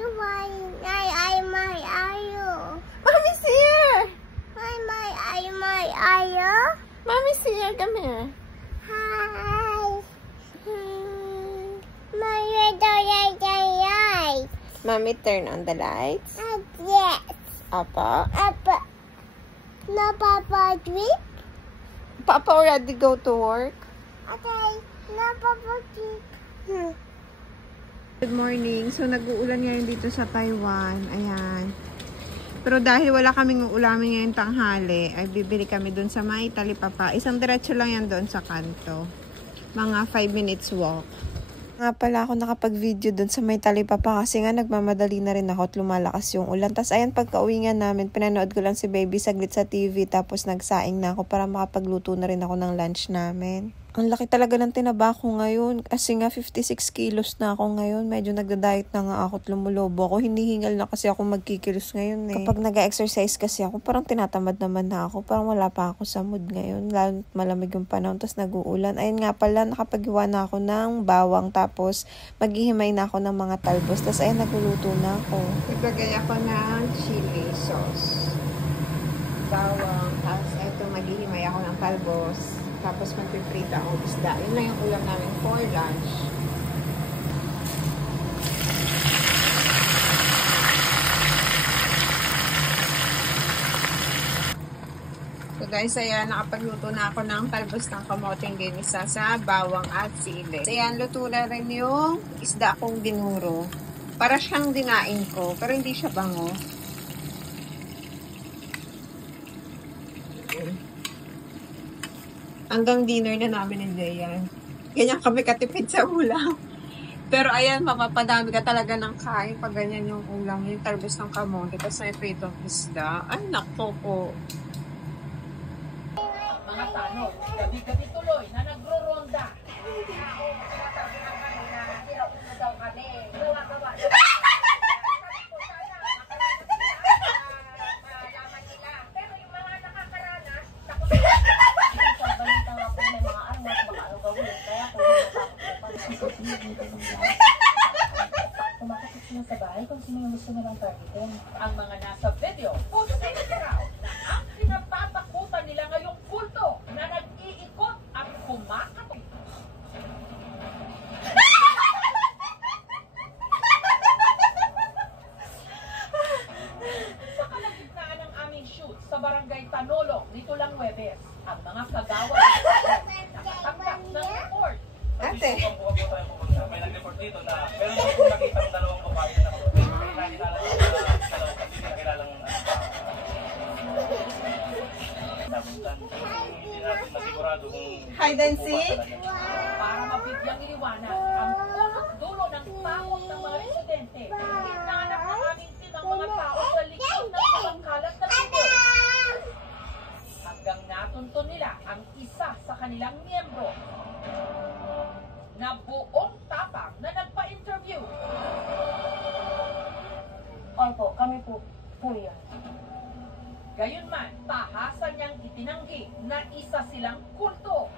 Mommy's here. Mommy's here. Come here. Mommy, turn on the lights. Yes. Apa. No, Papa, drink. Papa already go to work. Okay. No, Papa, drink. Good morning. So, nag-uulan ngayon dito sa Taiwan. Ayan. Pero dahil wala kaming ulamin ngayong tanghali, ay bibili kami dun sa may Talipapa. Isang diretso lang yan doon sa kanto. Mga 5 minutes walk. Nga pala ako nakapag-video dun sa may Talipapa kasi nga nagmamadali na rin ako at lumalakas yung ulan. Tapos ayan, pagka-uwi nga namin, pinanood ko lang si baby saglit sa TV tapos nagsaing na ako para makapagluto na rin ako ng lunch namin. Ang laki talaga ng tinaba ko ngayon kasi nga 56 kilos na ako ngayon. Medyo nagda-diet na nga ako at lumulobo ako. Hinihingal na kasi ako magkikilos ngayon eh. Kapag nag-exercise kasi ako, parang tinatamad naman na ako. Parang wala pa ako sa mood ngayon. Lalo malamig yung panahon, tapos nag-uulan. Ayun nga pala, nakapag-iwa na ako ng bawang. Tapos maghihimay na ako ng mga talbos. Tapos ayun, nagluluto na ako. Naglagay ako ng chili sauce. Bawang. Tapos eto, maghihimay ako ng talbos. Tapos magpiprita ako isda. Yun lang yung ulam namin for lunch. So guys, ayan, nakapagluto na ako ng talbos ng kamoteng ginisa sa bawang at sili. So ayan, luto na rin yung isda kong dinuro. Para siyang dinain ko, pero hindi siya bango. Hanggang dinner na namin ni Zayan. Ganyan kami katipid sa ulam. Pero ayan, mapapadami ka talaga ng kain pag ganyan yung ulam. Yung talbos ng kamote, tapos may pritong isda. Ay, nakto po. Mga tanong, gabi-gabi tuloy na nagro-ronda. Kumakasip sila sa bahay kung sino yung gusto nilang targetin. Ang mga nasa video, positive raw na ang pinapatakutan nila ngayong kulto na nag-iikot at kumakapit. Sa kalagitnaan ng aming shoot sa Barangay Tanolong, nito lang Huwebes, ang mga kagawa nakatanggap ng report. Ate. May nag-report dito na pero kung nakita ng dalawang babae na nakilala ng dalawang kasi nakilalang hindi natin masigurado kung Hide and seek? Para mabigyang iliwanag ang punot dulo ng takot ng mga residente. Hinahanap ng aming team ang mga tao sa likod ng pagkalat na video. Hanggang natuntun nila ang isa sa kanilang miyembro na buong tapang na nagpa-interview. Opo, kami po yun. Gayunman, tahasan niyang itinanggi na isa silang kulto.